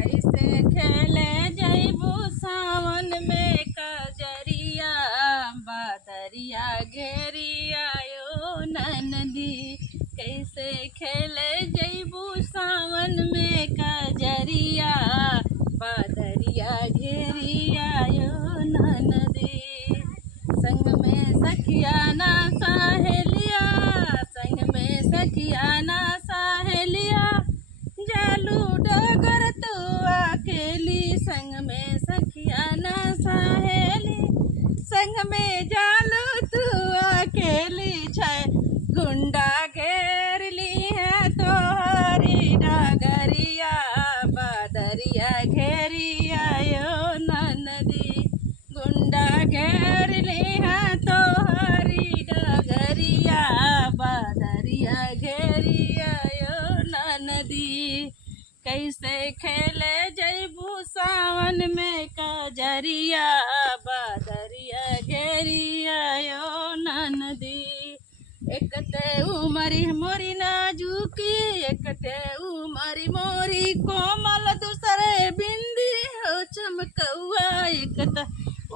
कैसे खेले जैबू सावन में कजरिया बादरिया घेरिया यो ननदी। कैसे खेले जैबू सावन में कजरिया बादरिया घेरिया यो ननदी। संग में सखिया ना सहेलिया, संग में सखिया ना सहेलिया, जालू डगर तू अकेली। संग में सखिया ना सहेली, संग में जालू तू अकेली। छै गुंडा घेर ली है तोहरी डगरिया बादरिया घेरिया यो ननदी। गुंडा घेर ली है तोहरी डगरिया बादरिया घेरिया यो ननदी। कैसे खेले जैबू सावन में कजरिया बादरिया घेरिया यो ननदी। एक ते उमरी मोरी नाजुकी, एक ते उमरी मोरी कोमल, दूसरे बिंदी हो चमकौआ। एक ते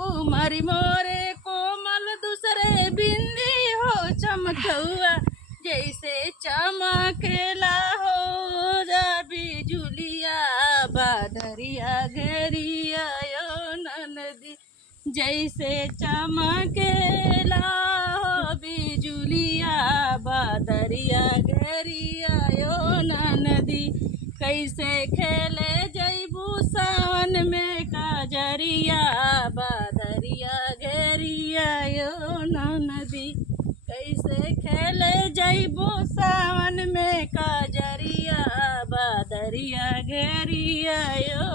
उमरी मोरे कोमल, दूसरे बिंदी हो चमकौआ। जैसे चमकेला हो बिजुलिया बादरिया घेरिया यो ननदी। जैसे चमकेला हो बिजुलिया बादरिया घेरिया यो ननदी। कैसे खेले जैबू सावन में कजरिया बादरिया घेरिया यो ननदी। कैसे खेले जैबू सावन में कजरिया बादरिया घेरिया यो